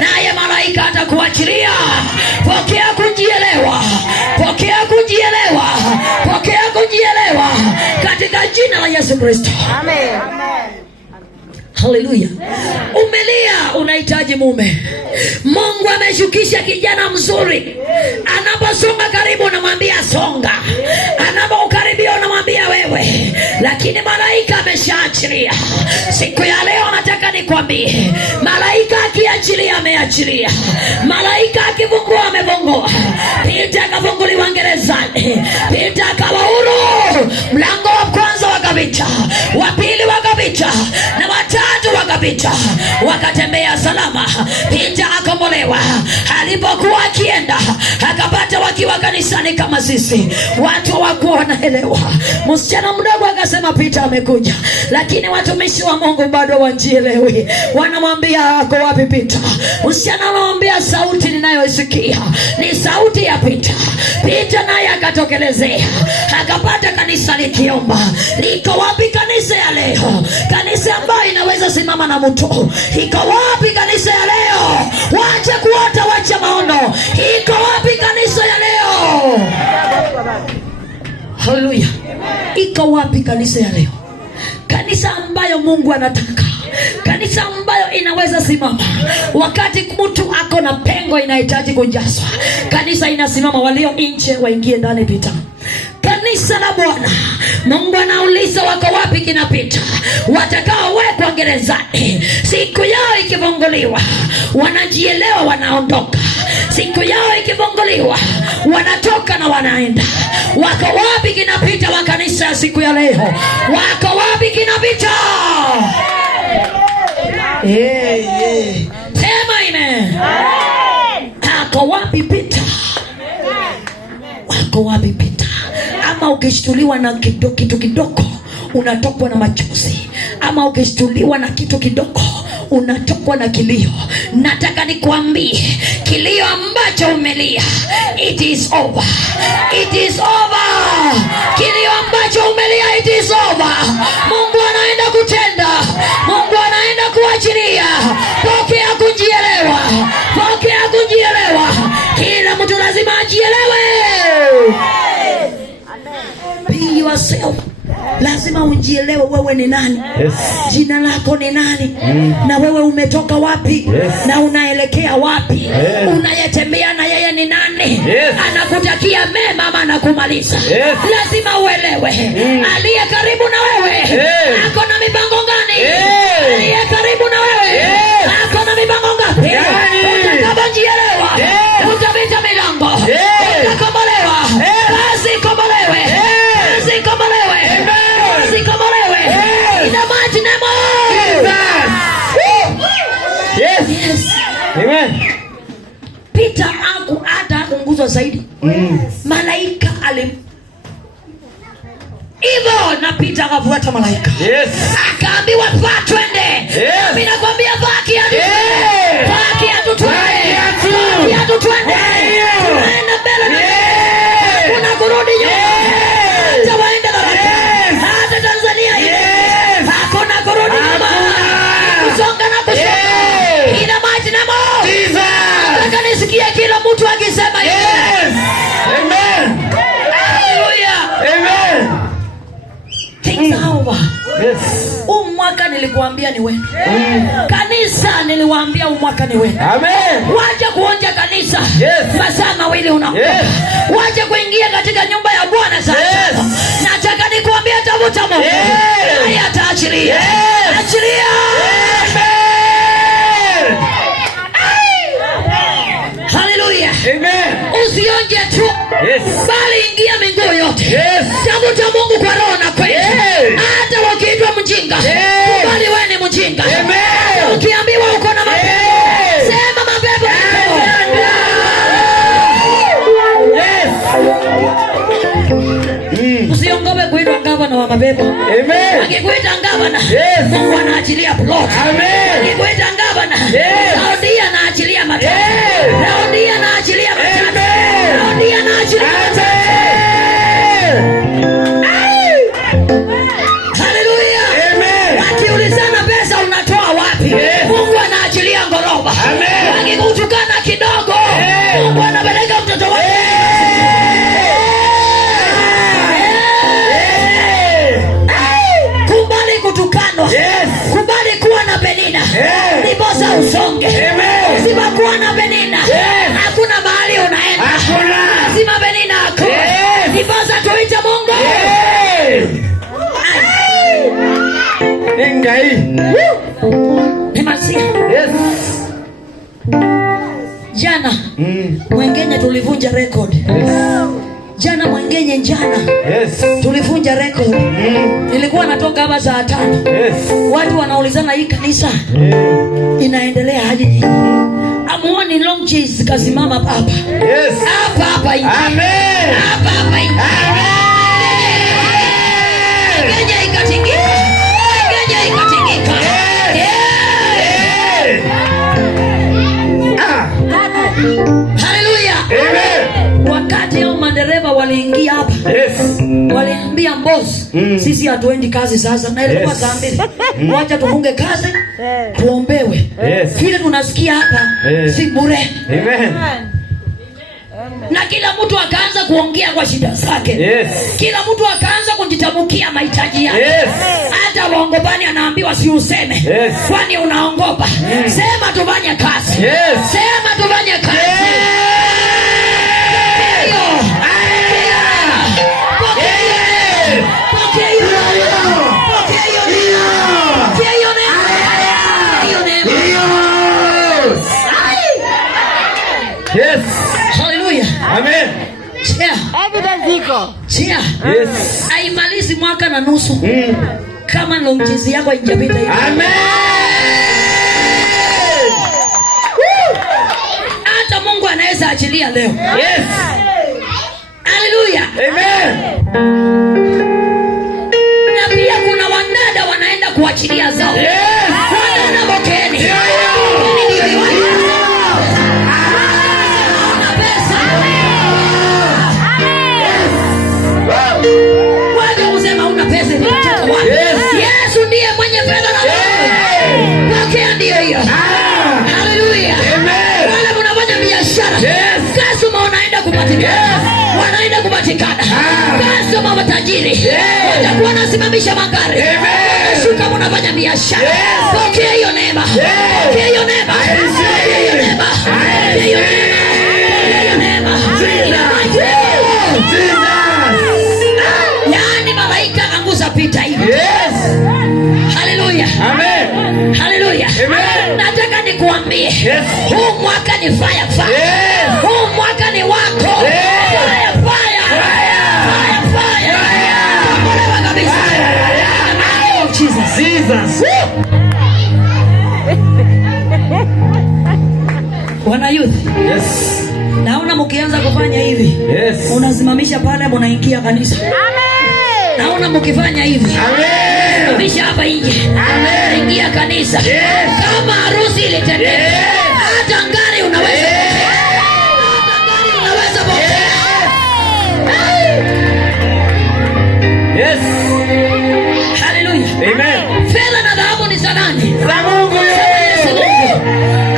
naye malaika atakuachilia. Pokea kujielewa, pokea kujielewa, pokea kujielewa katika jina la Yesu Kristo. Amen. Haleluya. Umelia, unahitaji mume. Mungu ameshukisha kijana mzuri. Anaposonga karibu unamwambia songa, anapokaribia unamwambia wewe, lakini malaika ameshaachilia. Siku ya leo nataka nikwambie, malaika akiachilia ameachilia. Malaika akifungua amefungua. Peter akafunguliwa gerezani, Peter akawa huru. Mlango wa kwanza wakapita, wa pili wakapita, na watatu wakapita, wakatembea salama. Peter akombolewa. Alipokuwa akienda akapata wakiwa kanisani kama sisi, watu hawakuwa wanaelewa. Msichana mdogo akasema Peter amekuja, lakini watumishi wa Mungu bado wajielewi. Wanamwambia ako wapi Peter? Msichana anamwambia sauti ninayoisikia ni sauti ya Peter. Peter naye akatokelezea, akapata kanisa likiomba. Liko wapi kanisa ya leo? Kanisa ambayo inaweza simama na mtu. Iko wapi kanisa ya leo? Wacha kuota, wacha maono. Iko wapi kanisa ya leo? Haleluya. Iko wapi kanisa ya leo? Kanisa ambayo Mungu anataka, kanisa ambayo inaweza simama wakati mtu ako na pengo inahitaji kujazwa. Kanisa inasimama, walio nje waingie ndani. Pita kanisa la Bwana. Mungu anauliza wako wapi kina Peter, watakaowekwa gerezani. Siku yao ikifunguliwa wanajielewa, wanaondoka. Siku yao ikifunguliwa wanatoka na wanaenda. Wako wapi kina Peter wa kanisa ya siku ya leo? Wako wapi kina Peter? Sema amen. Wako wapi Peter? Wako wapi Peter? Ama ukishtuliwa na kitu kidogo unatokwa na machozi, ama ukishtuliwa na kitu kidogo unatokwa na kilio. Nataka nikwambie, kilio ambacho umelia, it is over. It is over. Kilio ambacho umelia, it is over. Mungu anaenda kutenda. Mungu anaenda kuachilia. Pokea kujielewa. Pokea kujielewa. Kila mtu lazima ajielewe. Be yourself. Lazima ujielewe wewe ni nani. Yes. Jina lako ni nani? Na wewe umetoka wapi? Yes. Na unaelekea wapi? Yes. Unayetembea na yeye ni nani? Yes. Anakutakia mema ama anakumaliza? Yes. Lazima uelewe. Aliye karibu na wewe, yes, ako na mipango gani? Yes. Aliye karibu na wewe, yes, ako na mipango gani? Yes. Utakapojielewa, yes, utapita milango. Yes. Utakombolewa. Yes. Basi kombolewe. Yes. Basi kombolewe. Amen. Peter hata kunguzwa zaidi. Malaika hivyo na Peter akafuata malaika. Yes. Akaambiwa pa twende. Yes. Mimi nakwambia pa kiatu. Yes. Pa kiatu twende. Pa kiatu twende. Tunaenda mbele. Yes. Kuna kurudi nyuma. Yes. Tawaenda yes, hata Tanzania. Yes. Hakuna kurudi nyuma. Kusonga na kusonga. Yes. Ina maji na mo. Jesus. Nataka nisikie kila mtu akisema yes. Yes. Amen. Hallelujah. Amen. Things are over. Yes. Mwaka nilikuambia ni wewe. Kanisa niliwaambia mwaka ni wewe. Amen. Waje kuonja kanisa. Yes. Masaa mawili unakuja. Yes. Waje kuingia katika nyumba ya Bwana sasa. Yes. Nataka nikuambia tafuta Mungu. Yes. Yeye ataachilia. Yes. Achilia. Amen. Hallelujah. Amen. Usionje tu. Yes. Bali ingia miguu yote. Yes. Tafuta Mungu kwa roho na kweli. Yes. Hata wakiitwa mjinga. Yes. Bali wewe ni mjinga. Amen. Ukiambiwa uko na mapepo. Yes. Sema mapepo. Yes. Usiongope kuitwa gavana wa mapepo. Amen. Akikuita gavana, yes, Mungu anaachilia plot. Amen. Akikuita gavana, yes, Laudia anaachilia matatu. Yes. Laudia anaachilia matatu. Amen. Laudia anaachilia matatu. Hallelujah. Amen. Wakiulizana pesa unatoa wapi? Yes. Mungu anaachilia ngoroba. Amen. usonge. Lazima kuwa na Penina. Hakuna mahali unaenda. Lazima Penina akuwe. Ndiposa tuite Mungu. Nimasikia. Jana Mwengenye tulivunja record. Jana Mwengenye tulivunja record. Nilikuwa natoka hapa saa 5. Watu wanaulizana hii kanisa inaendelea aje? Amuoni long chase kasimama hapa. Hapa hivi. Amen. Hapa hivi. Mwengenye ikatingika. Haleluya. Wakati hao madereva waliingia hapa, waliambia boss, sisi hatuendi kazi sasa. Na ilikuwa saa 2. Wacha tufunge kazi, tuombewe. Kile tunasikia hapa si bure. Na kila mtu akaanza kuongea kwa shida zake. Kila mtu akaanza kujitabukia mahitaji yake. Hata waongopani anaambiwa si useme. Kwani unaongopa? Sema tufanye kazi. Sema tufanye kazi. Hallelujah. Amen. Evidence iko. Chia. Haimalizi mwaka na nusu. Kama longjizi yako haijapita hivi. Amen. Hata Mungu anaweza achilia leo. Hallelujah. Amen. Na pia kuna wadada wanaenda kuachilia zao. Wadada bokeni. Yesu ndiye mwenye fedha na nguvu. Pokea ndio hiyo. Haleluya. Wale mnafanya biashara, customer wanaenda kupatikana. Wanaenda kupatikana. Customer matajiri. Watakuwa wanasimamisha magari. Shuka mnafanya biashara. Pokea hiyo neema. Pokea hiyo neema. Pokea hiyo neema. Pokea hiyo neema. Pokea hiyo neema. Yaani malaika anguza pita hivi. Haleluya. Amen. Haleluya. Nataka nikuambie, huu mwaka ni fire. Huu mwaka ni wako. Fire. Mbona kabisa? Jesus. Wana youth. Naona mkianza kufanya hivi. Unasimamisha pale mnaingia kanisa. Naona mkifanya hivi. Simamisha hapa nje. Ingia kanisa. Kama harusi ilitendeka. Hata ngari unaweza. Hallelujah. Amen. Fedha na dhahabu ni za nani? Za Mungu.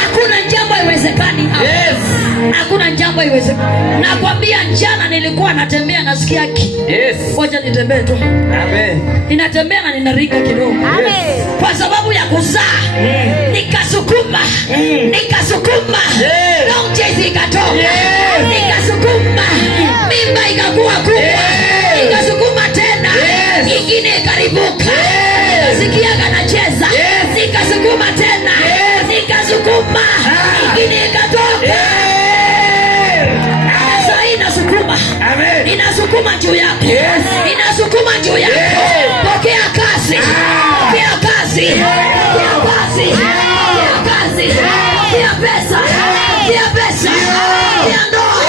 Hakuna jambo haiwezekani hapa. Hakuna jambo haiwezekani. Nakwambia jana nilikuwa natembea nasikia ngoja nitembee tu. Ninatembea na ninarika kidogo. Kwa sababu ya kuzaa. Nikasukuma. Long chase ikatoka. Nikasukuma. Mimba ikakuwa kubwa. Nikasukuma tena. Ingine ikaribuka. Nikasikia kanacheza. Nikasukuma tena. Nikasukuma. Ingine ikatoka. Sasa inasukuma. Inasukuma juu yako. Inasukuma juu yako. Pokea kazi. Pokea kazi. Pokea kazi. Pokea kazi. Pokea pesa. Pokea pesa. Pokea ndoa.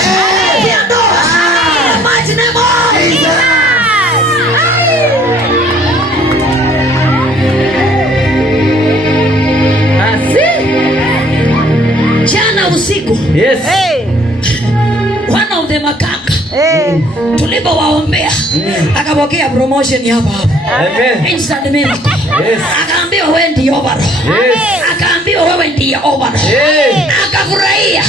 Pokea ndoa. Mighty name of Jesus. Jana usiku. One of the makaka tulipowaombea akapokea promotion hapa. Instant miracle. Akaambiwa wewe ndiye overall. Akaambiwa wewe ndiye overall. Akafurahia.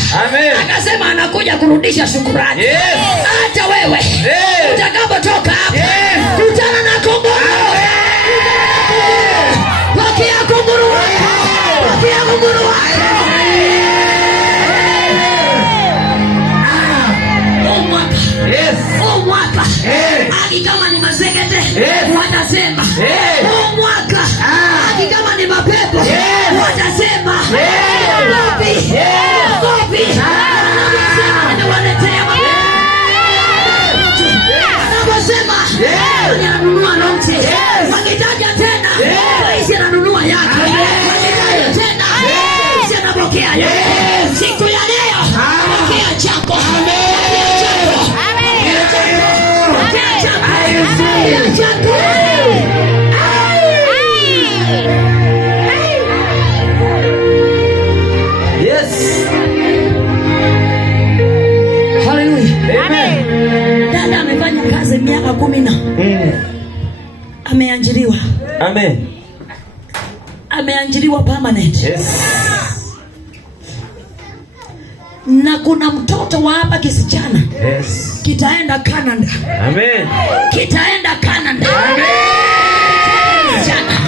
Akasema anakuja kurudisha shukrani. Hata wewe utakapotoka hapa kutana na kongoro. Pokea kongoro. Pokea kongoro. miaka 10 ameajiriwa. Amen. Ameajiriwa permanent. Yes. Na kuna mtoto wa hapa kisichana. Yes. Kitaenda Canada. Amen. Kitaenda Canada. Amen.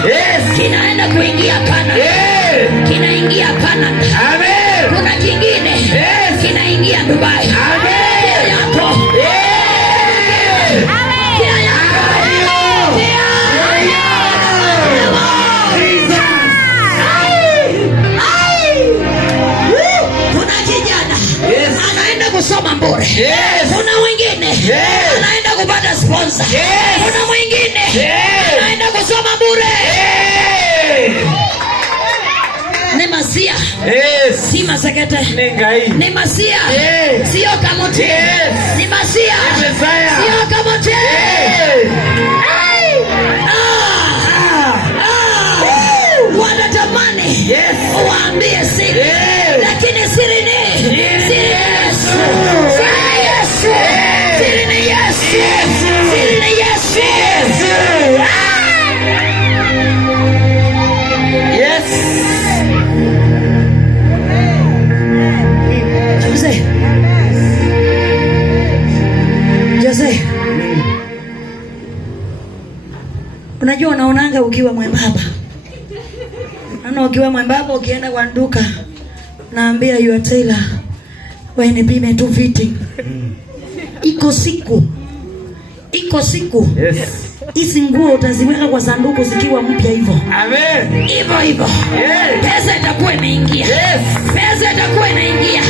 Yes. Kinaenda kuingia Canada. Yes. Kinaingia Canada. Amen. Kuna kingine. Yes. Kinaingia Dubai. Amen. Yako. Yes. Amen. Kuna kijana. Yes. Anaenda kusoma bure. Yes. Kuna mwingine. Yes. Anaenda kupata sponsor. Yes. Kuna mwingine. Yes. Anaenda kusoma bure. Yes. Ni masia. Yes. Si masekete. Nengai. Ni masia. Yes. Sio kamote. Yes. Ni masia. Ni Messiah. Sio kamote. Yes. Wanatamani. Yes. Waambie siri. Yes. Lakini siri ni. Yes. Siri ni Yesu. Siri ni Yesu. Yes. Siri ni Yesu. Yes. Siri ni Yesu. Yes. Jose. Jose. Unajua unaonanga ukiwa mwembamba. Ana ukiwa mwembamba ukienda kwa duka naambia your tailor wewe nipime tu fitting. Iko siku. Yes. Hizi nguo utaziweka kwa sanduku zikiwa mpya hivyo. Amen. Hivyo. Yes. Pesa itakuwa imeingia. Yes. Pesa itakuwa inaingia.